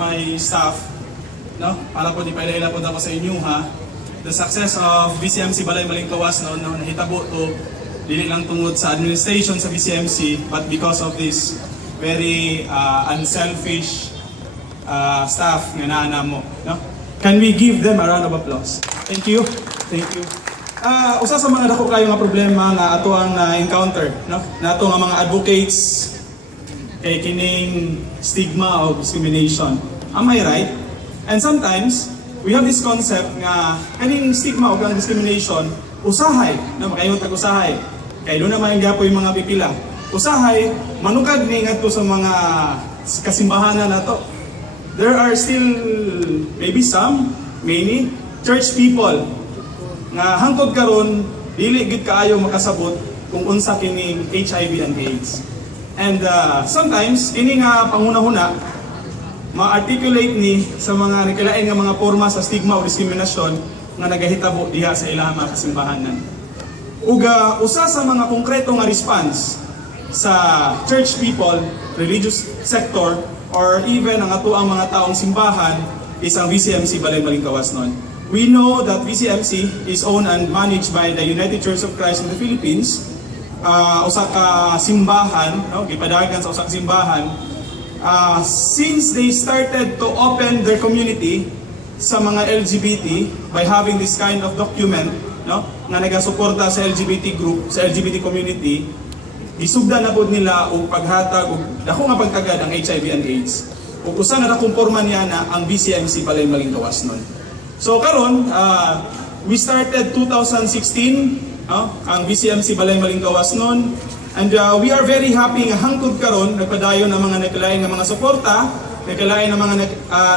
my staff, no? Para po di pailaila po ako sa inyo ha. The success of VCMC Balay Malingkawas no nahitabo to dili lang tungod sa administration sa VCMC but because of this very unselfish staff nga naana mo, no? Can we give them a round of applause? Thank you. Thank you. Usa sa mga dako kayo nga problema nga ato ang encounter, no? Nato nga mga advocates kay kining stigma of discrimination. Am I right? And sometimes we have this concept nga kaning stigma of discrimination usahay, na makaingon tag usahay. Kay doon naman gyapon yung mga pipila. Usahay manukad ni ngadto sa mga kasimbahanan nato. There are still maybe many church people nga hangtod karon dili gid kaayo makasabot kung unsa kining HIV and AIDS. And sometimes kini nga panghuna-huna ma-articulate ni sa mga nakilain nga mga forma sa stigma o diskriminasyon nga nagahitabo diha sa ilang mga kasimbahanan. Uga usa sa mga konkreto nga response sa church people, religious sector, or even ang ato ang mga taong simbahan is ang VCMC Balay Malingkawas nun. We know that VCMC is owned and managed by the United Church of Christ in the Philippines. Usa ka simbahan, no? Gipadagan sa usa ka simbahan. Since they started to open their community sa mga LGBT by having this kind of document, no, nga nagasuporta sa LGBT group, sa LGBT community, isugda na pod nila og paghatag og dako nga pagtagad ang HIV and AIDS. Ug usa na nakumpurma niya na ang VCMC Balay Malingkawas nun. So karon, we started 2016, ang VCMC Balay Malingkawas nun. And we are very happy nga hangtod karon nagpadayon ang mga nakilain nga mga suporta, nakilain ang mga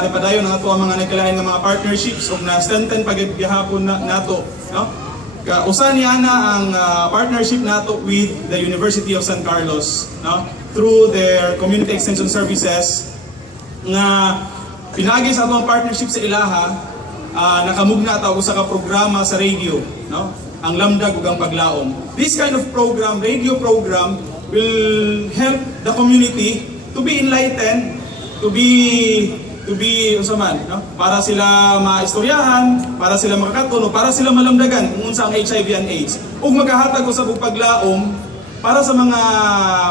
nagpadayon ang ato ang mga nakilain nga mga partnerships ug na-strengthen pagihapon nato, no? Usa niya na ang partnership nato with the University of San Carlos, no? Through their community extension services nga pinaagi sa atong partnership sa ilaha, nakamugna ta og usa ka programa sa radio, no? Ang Lamdag ug ang Paglaom. This kind of program, radio program, will help the community to be enlightened, to be usaman, no? Para sila maistoryahan, para sila makakatuno, para sila malamdagan kung unsa ang HIV and AIDS. Ug magkahatag usab og paglaom para sa mga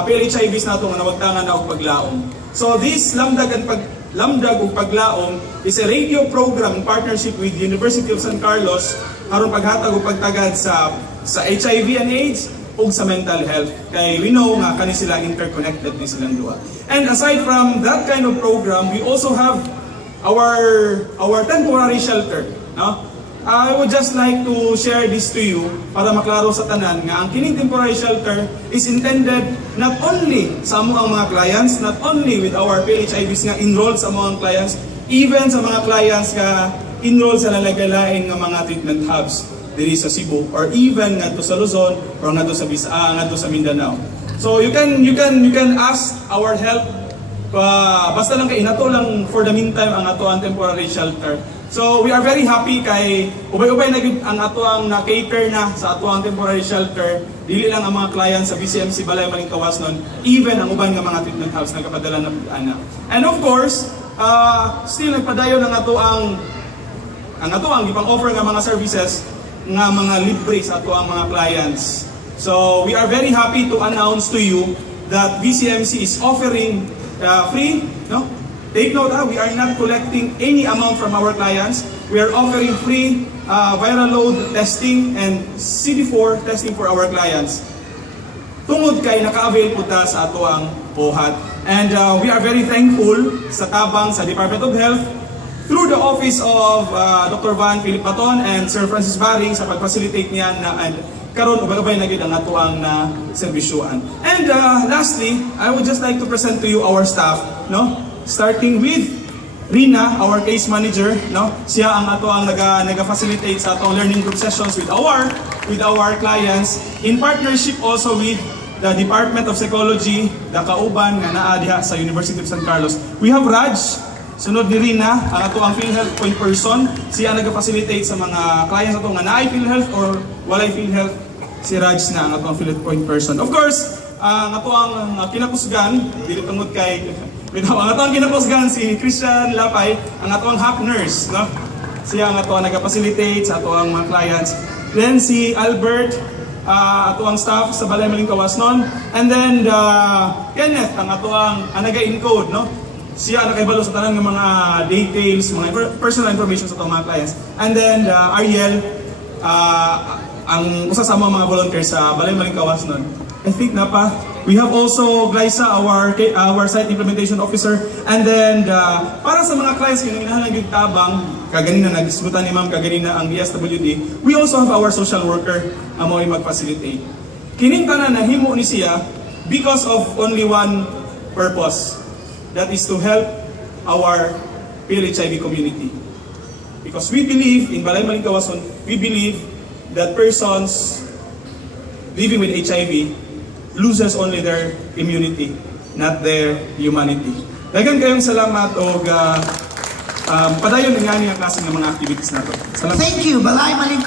PLHIVs nato nga nawagtangan na og paglaom. So this Lamdag ug Paglaom is a radio program in partnership with the University of San Carlos aron paghatag ug pagtagad sa HIV and AIDS ug sa mental health. Kay we know nga kani sila interconnected ni silang duha. And aside from that kind of program, we also have our temporary shelter, no? I would just like to share this to you para maklaro sa tanan nga ang kining temporary shelter is intended not only sa amo ang mga clients, not only with our PLHIVs nga enrolled sa amo ang clients, even sa mga clients nga enrolled sa nalagalain nga mga treatment hubs diri sa Cebu or even ngadto sa Luzon or ngadto sa ngadto sa Mindanao. So you can ask our help basta lang kay inato lang for the meantime ang ato ang temporary shelter. So we are very happy kay ubay-ubay na gyud ang ato ang na-cater na sa ato ang temporary shelter. Dili lang ang mga clients sa VCMC Balay Malingkawas nun, even ang uban nga mga treatment hubs nagapadala na ana. And of course, still nagpadayon ang ato ang ipang-offer nga mga services nga mga libre sa ato ang mga clients. So we are very happy to announce to you that VCMC is offering free, no? Take note, we are not collecting any amount from our clients. We are offering free viral load testing and CD4 testing for our clients. Tungod kay naka-avail po ta sa ato ang buhat. And we are very thankful sa tabang sa Department of Health through the office of Dr. Van Philip Baton and Sir Francis Baring sa pag-facilitate niya na and karon ubay-ubay na gyud ang ato ang na serbisyuan. And lastly, I would just like to present to you our staff, no? Starting with Rina, our case manager, no? Siya ang ato ang naga-facilitate sa atong learning group sessions with our clients in partnership also with the Department of Psychology, the kauban nga naa diha sa University of San Carlos. We have Raj, sunod ni Rina, ang ato ang PhilHealth point person. Siya ang naga-facilitate sa mga clients ato nga naay PhilHealth or walay PhilHealth. Si Raj na ang ato ang PhilHealth point person. Of course, ang ato ang kinakusgan dili tungod kay Bitaw, ang atong ginapusgan si Christian Lapay, ang atong half nurse, no? Siya ang atong nag-facilitate sa atong mga clients. Then si Albert, atong staff sa Balay Malingkawas noon. And then Kenneth, ang atong naga-encode, no? Siya nakaibalo sa tanan ng mga details, mga personal information sa atong mga clients. And then Ariel, ang usa sa mga volunteers sa Balay Malingkawas noon. I think na pa. We have also Glyza, our site implementation officer. And then para sa mga clients yung inahalang yung tabang, kaganina nagdiskutan ni Ma'am kaganina ang DSWD, we also have our social worker amo ay mag-facilitate. Kining tanan na himo ni siya because of only one purpose. That is to help our PLHIV community. Because we believe in Balay Malingkawason, we believe that persons living with HIV loses only their immunity, not their humanity. Daghang kayong salamat o padayon nga niya klase ng mga activities nato. Salamat. Thank you, Balay Malingkawasan.